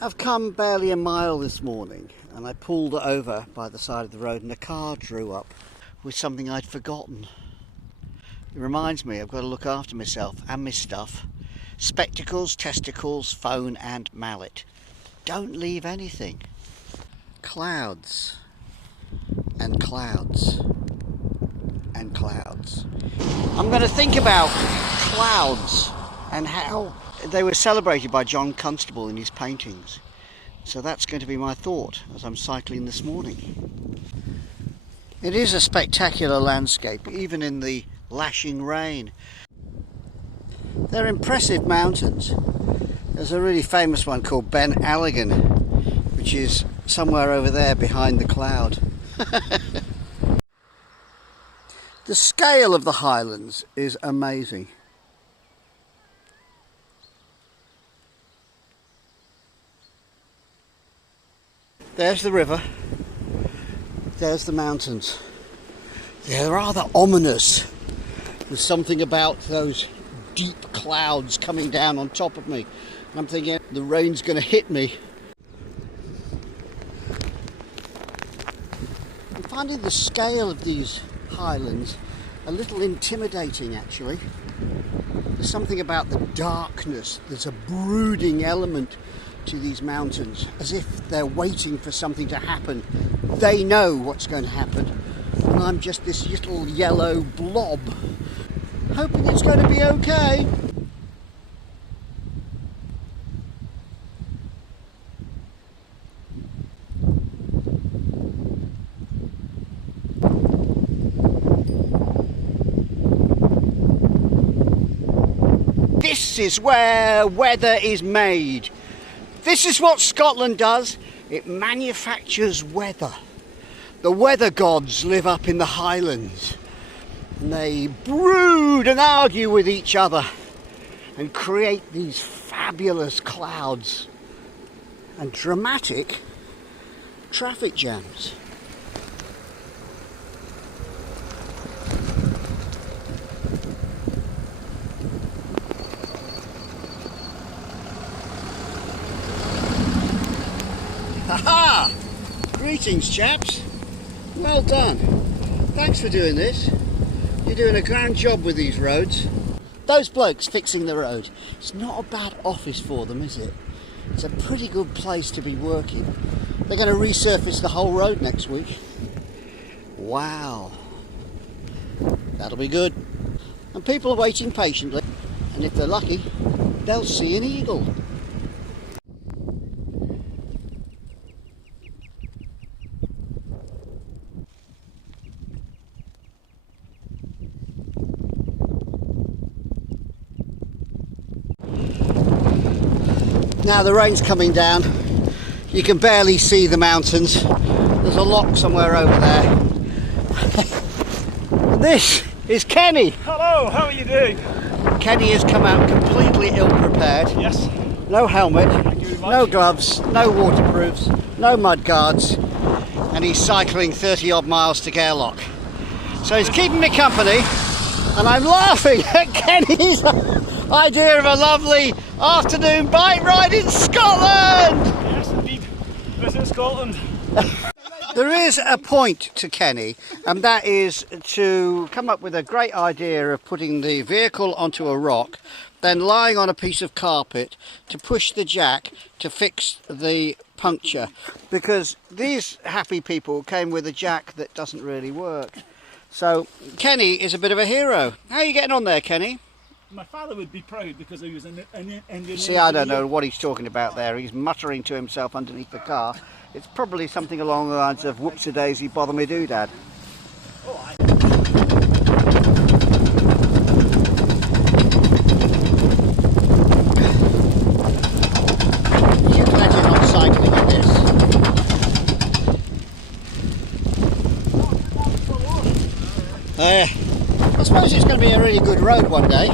I've come barely a mile this morning and I pulled over by the side of the road and a car drew up with something I'd forgotten. It reminds me I've got to look after myself and my stuff. Spectacles, testicles, phone and mallet. Don't leave anything. Clouds and clouds and clouds. I'm going to think about clouds and how they were celebrated by John Constable in his paintings. So that's going to be my thought as I'm cycling this morning. It is a spectacular landscape, even in the lashing rain. They're impressive mountains. There's a really famous one called Ben Allegan, which is somewhere over there behind the cloud. The scale of the Highlands is amazing. There's the river, there's the mountains. They're rather ominous. There's something about those deep clouds coming down on top of me. And I'm thinking the rain's going to hit me. I'm finding the scale of these highlands a little intimidating actually. There's something about the darkness, there's a brooding element to these mountains, as if they're waiting for something to happen. They know what's going to happen, and I'm just this little yellow blob, hoping it's going to be okay. This is where weather is made. This is what Scotland does. It manufactures weather. The weather gods live up in the Highlands. And they brood and argue with each other and create these fabulous clouds and dramatic traffic jams. Aha! Greetings chaps. Well done. Thanks for doing this. You're doing a grand job with these roads. Those blokes fixing the road, it's not a bad office for them, is it? It's a pretty good place to be working. They're going to resurface the whole road next week. Wow. That'll be good. And people are waiting patiently. And if they're lucky, they'll see an eagle. Now the rain's coming down, you can barely see the mountains. There's a lock somewhere over there. And this is Kenny. Hello, how are you doing? Kenny has come out completely ill-prepared. Yes. No helmet, Thank you very much. no gloves, no waterproofs, no mud guards, and he's cycling 30 odd miles to Gairloch. So he's keeping me company, and I'm laughing at Kenny's idea of a lovely afternoon bike ride in Scotland! Yes, indeed. Visit Scotland. There is a point to Kenny, and that is to come up with a great idea of putting the vehicle onto a rock, then lying on a piece of carpet to push the jack to fix the puncture. Because these happy people came with a jack that doesn't really work. So Kenny is a bit of a hero. How are you getting on there, Kenny? My father would be proud because he was an engineer. See, I don't know what he's talking about there. He's muttering to himself underneath the car. It's probably something along the lines of whoops-a-daisy, bother me doodad. Oh, You glad you're not cycling in this? I suppose it's going to be a really good road one day.